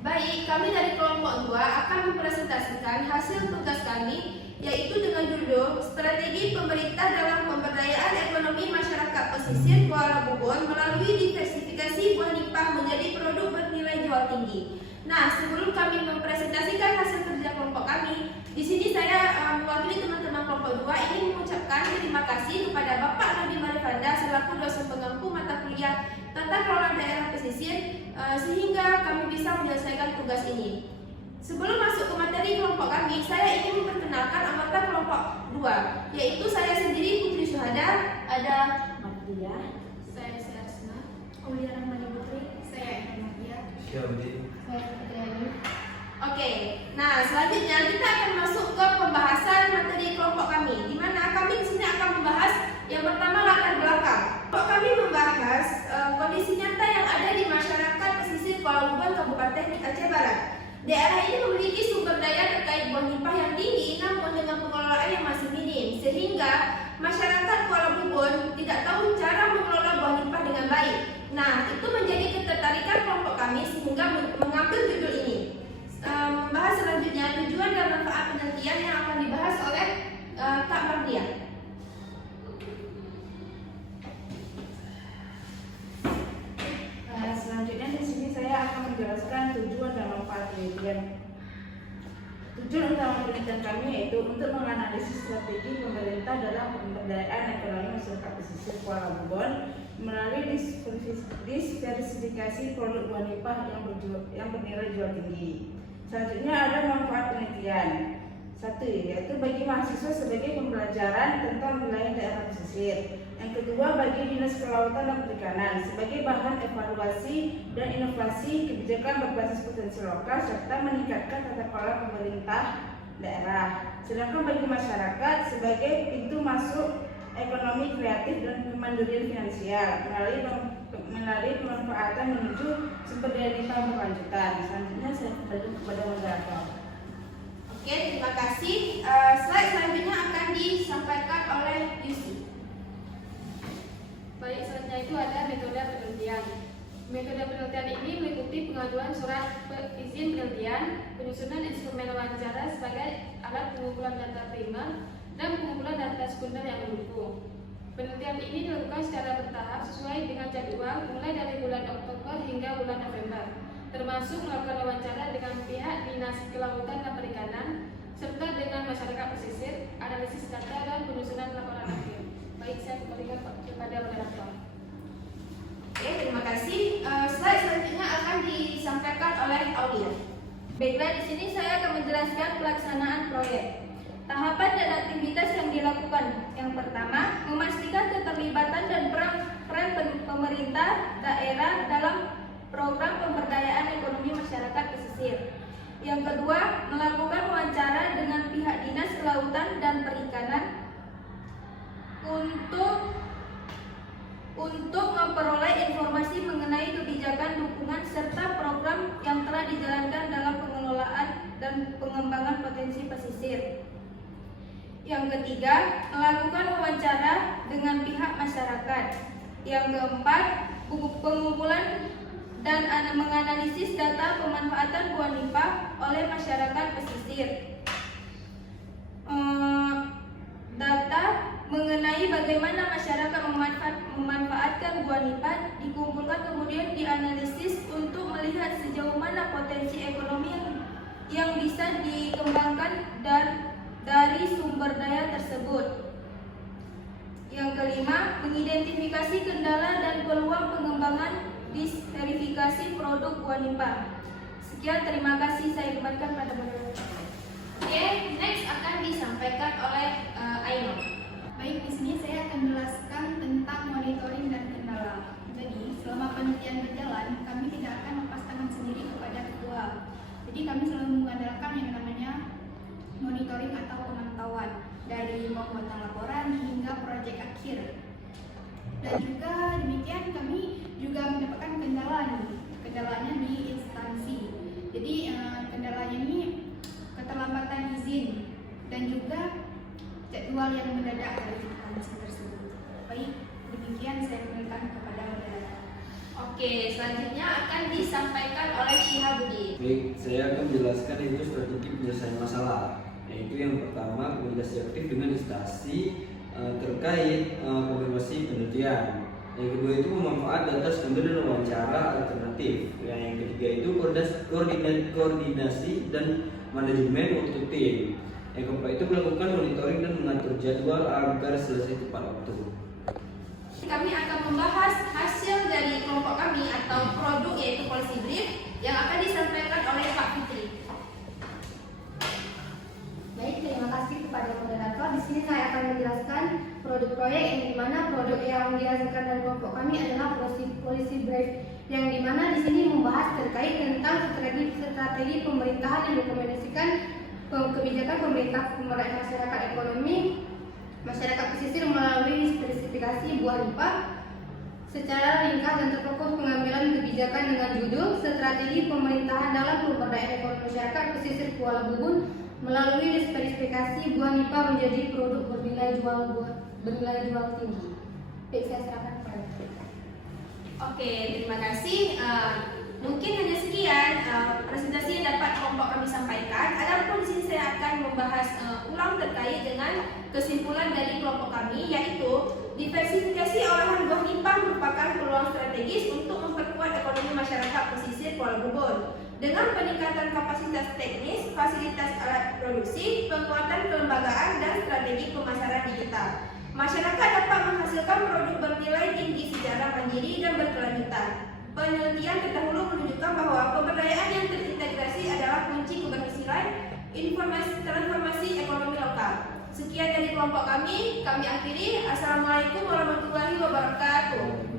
Baik, kami dari kelompok 2 akan mempresentasikan hasil tugas kami, yaitu dengan judul Strategi Pemerintah dalam Pemberdayaan Ekonomi Masyarakat Pesisir Kuala Bubon melalui diversifikasi buah nipah menjadi produk bernilai jual tinggi. Nah, sebelum kami mempresentasikan hasil kerja kelompok kami, di sini saya mewakili teman-teman kelompok 2 ingin mengucapkan terima kasih kepada Bapak Nabi Marifanda selaku dosen pengampu mata kuliah Tata Kelola Daerah Pesisir sehingga kami bisa menyelesaikan tugas ini. Sebelum masuk ke materi kelompok kami, saya ingin memperkenalkan anggota kelompok 2, yaitu saya sendiri Putri Syuhada, ada Matia, saya Arsna, Aulia Rahmani Putri, saya Matia, Syahudi. saya Fitriani. Oke, nah selanjutnya kita akan masuk ke pembahasan materi kelompok kami, di mana kami di sini akan membahas yang pertama latar belakang. Kelompok kami membahas kondisi nyata yang ada di masyarakat pesisir Kuala Bubon Kabupaten Aceh Barat. Daerah ini memiliki sumber daya terkait buah nipah yang tinggi, namun dengan pengelolaan yang masih minim, sehingga masyarakat Kuala Bubon tidak tahu cara mengelola buah nipah dengan baik. Nah, itu menjadi ketertarikan kelompok kami sehingga mengambil judul ini. Membahas selanjutnya tujuan dan manfaat penelitian yang akan dibahas oleh Kak Mardia. Selanjutnya di sini saya akan menjelaskan tujuan dan manfaat penelitian. Tujuan utama penelitian kami yaitu untuk menganalisis strategi pemerintah dalam pemberdayaan ekonomi masyarakat pesisir Kuala Bubon melalui diversifikasi produk buah nipah yang bernilai jual tinggi. Selanjutnya ada manfaat penelitian. Satu, yaitu bagi mahasiswa sebagai pembelajaran tentang wilayah daerah pesisir. Yang kedua, bagi Dinas Kelautan dan Perikanan sebagai bahan evaluasi dan inovasi kebijakan berbasis potensi lokal serta meningkatkan tata kelola pemerintah daerah. Sedangkan bagi masyarakat sebagai pintu masuk ekonomi kreatif dan kemandirian finansial melalui pemanfaatan menuju sumber daya nipah berkelanjutan. Selanjutnya saya kembali kepada moderator. Oke, terima kasih. Slide selanjutnya akan disampaikan oleh Yusi. Baik, selanjutnya itu ada metode penelitian. Metode penelitian ini meliputi pengajuan surat izin penelitian, penyusunan instrumen wawancara sebagai alat pengumpulan data primer, dan pengumpulan data sekunder yang mendukung. Penelitian ini dilakukan secara bertahap sesuai dengan jadwal mulai dari bulan Oktober hingga bulan November, termasuk melakukan wawancara dengan pihak Dinas Kelautan dan Perikanan, serta dengan masyarakat pesisir, analisis data, dan penyusunan laporan akhir. Baik, saya kembalikan kepada moderator. Oke, terima kasih. Slide selanjutnya akan disampaikan oleh Aulia. Baiklah, di sini saya akan menjelaskan pelaksanaan proyek. Tahapan dan aktivitas yang dilakukan. Yang pertama, memastikan keterlibatan dan peran pemerintah daerah dalam program pemberdayaan ekonomi masyarakat pesisir. Yang kedua, melakukan wawancara dengan pihak Dinas Kelautan dan Perikanan untuk memperoleh informasi mengenai kebijakan dukungan serta program yang telah dijalankan dalam pengelolaan dan pengembangan potensi pesisir. Yang ketiga, melakukan wawancara dengan pihak masyarakat. Yang keempat, pengumpulan dan menganalisis data pemanfaatan buah nipah oleh masyarakat pesisir. Data mengenai bagaimana masyarakat memanfaatkan buah nipah dikumpulkan kemudian dianalisis untuk melihat sejauh mana potensi ekonomi yang bisa dikembangkan dan dari sumber daya tersebut. Yang kelima, mengidentifikasi kendala dan peluang pengembangan diversifikasi produk buah nipah. Sekian, terima kasih. Saya kembalikan pada moderator. Oke, next akan disampaikan oleh Ainur. Baik, di sini saya akan menjelaskan tentang monitoring dan kendala. Jadi, selama penelitian berjalan, kami tidak akan lepas tangan sendiri kepada ketua. Jadi, kami selalu mengandalkan yang namanya monitoring atau pemantauan dari pembuatan laporan hingga proyek akhir. Dan juga demikian kami juga mendapatkan kendalanya di instansi. Jadi kendalanya ini keterlambatan izin dan juga jadwal yang mendadak dari instansi tersebut. Baik, demikian saya berikan kepada moderator. Oke, selanjutnya akan disampaikan oleh Syihabuddin. Baik, saya akan menjelaskan itu strategi penyelesaian masalah. Yaitu yang pertama, komunikasi aktif dengan instansi terkait konfirmasi penelitian. Yang kedua itu memanfaat data sumber dan wawancara alternatif. Yang ketiga itu koordinasi dan manajemen untuk tim. Yang keempat itu melakukan monitoring dan mengatur jadwal agar selesai tepat waktu. Kami akan membahas hasil dari kelompok kami atau produk yaitu policy brief yang akan disampaikan oleh Pak Fitri. Baik, terima kasih kepada moderator. Di sini saya akan menjelaskan produk proyek yang dimana produk yang dihasilkan dari kelompok kami adalah policy brief yang dimana di sini membahas terkait tentang strategi pemerintahan yang dokumentasikan kebijakan pemerintah pemberdayaan masyarakat ekonomi masyarakat pesisir melalui spesifikasi buah limpah secara ringkas dan terfokus pengambilan kebijakan dengan judul Strategi Pemerintahan dalam Pemberdayaan Ekonomi Masyarakat Pesisir Kuala Bubun melalui spesifikasi buah nipah menjadi produk bernilai jual tinggi. Baik, saya serahkan kepada Oke, terima kasih. Mungkin hanya sekian presentasi yang dapat kelompok kami sampaikan. Adapun di sini saya akan membahas ulang terkait dengan kesimpulan dari kelompok kami, yaitu diversifikasi olahan buah nipah merupakan peluang strategis untuk memperkuat ekonomi masyarakat pesisir Kuala Bubun dengan peningkatan kapasitas teknis, fasilitas alat produksi, penguatan kelembagaan, dan strategi pemasaran digital. Masyarakat dapat menghasilkan produk bernilai tinggi secara mandiri dan berkelanjutan. Penelitian terdahulu menunjukkan bahwa pemberdayaan yang terintegrasi adalah kunci keberhasilan transformasi ekonomi lokal. Sekian dari kelompok kami akhiri. Assalamualaikum warahmatullahi wabarakatuh.